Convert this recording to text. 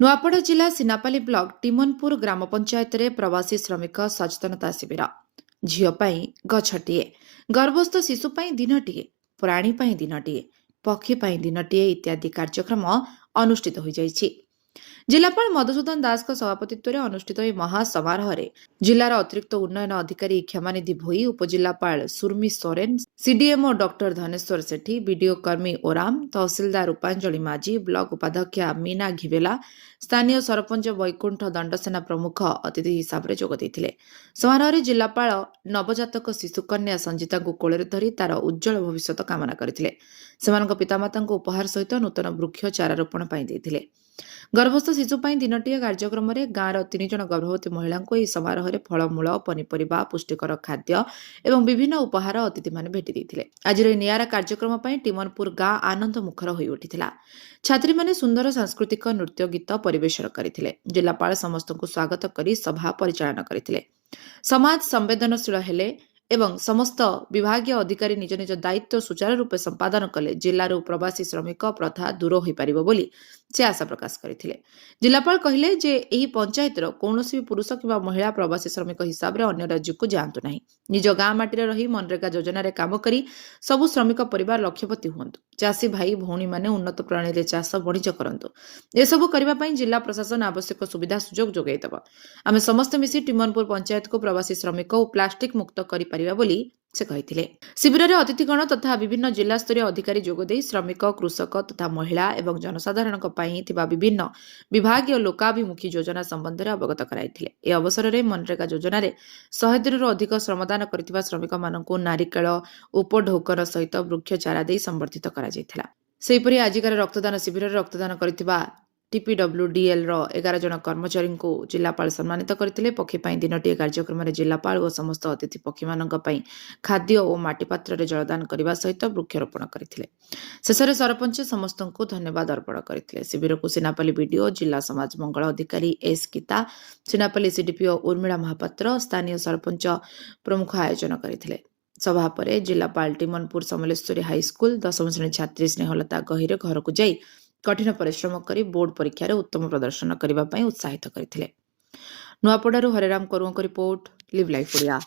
नुआपड़ा जिला सिनापाली ब्लॉक टिमनपुर ग्राम पंचायत रे प्रवासी श्रमिक सचेतनता शिविर झील गछटिए गर्भस्थ शिशु दिनटिए प्राणी दिनटिए पक्षी दिनटिए इत्यादि कार्यक्रम अनुष्ठित हो जाइछि। जिलापाल मधुसूदन दास सभापतित्व अनुष्ठित यह महासमारोह जिलार अतिरिक्त उन्नयन अधिकारी क्षमानिधि भोई, उपजिलापाल सुर्मी सोरेन, सीडीएमओ डॉक्टर धनेश्वर सेठी, बीडीओ कर्मी ओराम, तहसिलदार रूपांजलि माझी, ब्लॉक उपाध्यक्षा मीना घिवेला, स्थानीय सरपंच वैकुंठ दंडसेना प्रमुख अतिथि हिसाब से जोग देथिले। समारोह जिलापाल नवजातक शिशुकन्या संजिता को कोଳରେ धरी तार उज्जवल भविष्य कामना करथिले। सेमानक पितामाता उपहार सहित नूतन वृक्ष चारारोपण देथिले। गर्भस्थ शिशु दिनटिए कार्यक्रम में गाँवर 3 जन गर्भवती महिला यह समारोह में फलमूल, पनीपरिबा, पुष्टिकर खाद्य एवं विभिन्न उपहार अतिथि मैंने भेटी देते। आज नियारा कार्यक्रम टिमनपुर गाँ आनंद मुखर हो उठिला। छात्री मैंने सुंदर सांस्कृतिक नृत्य गीत परिवेशन करते। जिलापाल समस्त को स्वागत कर सभा परिचालन करते। समाज संवेदनशील हेले एवं समस्त विभागीय अधिकारी निज निज दायित्व सुचारू रूपे संपादन कले जिल्लारू प्रवासी श्रमिक प्रथा दूर हो पारिबो बोली से आशा प्रकाश करथिले। जिलापाल कहिले जे एही पंचायतर कौनसी भी पुरुष किंवा महिला प्रवासी श्रमिक हिसाब रे अन्य राज्य को जांतु नाही। निज गाँ माटी रही मनरेगा योजना रे काम करी सबु श्रमिक परिवार लक्ष्यपति हुंतु। चाषी भाई भौणी माने उन्नत प्रणाली रे चाष बणिज करंतु। ए सबु करिबा पई जिला प्रशासन आवश्यक सुविधा सुजोग जोगाई देबो। आमे समस्त मिसी टिमनपुर पंचायत को प्रवासी श्रमिक और प्लास्टिक मुक्त करि परिबा बोली से कहिथिले। शिविर में अतिथिगण तथा विभिन्न जिला स्तरीय अधिकारी जोगदे श्रमिक, कृषक तथा महिला एवं जनसाधारण विभिन्न विभागीय लोकाभिमुखी योजना संबंध में अवगत कराइथिले। ए अवसर में मनरेगा योजना 100 दिन अधिक श्रमदान करथिबा श्रमिक मानकु नारिकेल उपढौकन सहित वृक्ष चारा दे संबर्धित करा जायथिला। सेहिपरि आजिकार रक्तदान शिविर में रक्तदान करथिबा टीपीडब्ल्यूडीएल 11 जन कर्मचारी को जिलापाल सम्मानित करथिले। पक्षी दिनटिए कार्यक्रम में जिलापाल और समस्त अतिथि पक्षी मानक खाद्य और माटी पात्र रे जलदान करने सहित वृक्षरोपण करथिले। शेष में सरपंच समस्त को धन्यवाद अर्पण करथिले। शिविर को सिनापाली बीडीओ, जिला समाज मंगल अधिकारी एस गीता, सिनापाली सीडीपीओ उर्मिला महापात्र, स्थानीय सरपंच प्रमुख आयोजन करथिले। सभा पर जिलापाल टिमनपुर समलेश्वरी हाईस्कूल 10वीं श्रेणी छात्री स्नेहलता गहिरे घर को जाई कठिन परिश्रम करी बोर्ड परीक्षा रे उत्तम प्रदर्शन करबा पई उत्साहित करथिले। नुआपड़ारू हरेराम करुओं रिपोर्ट, लिव लाइफ ओडिया।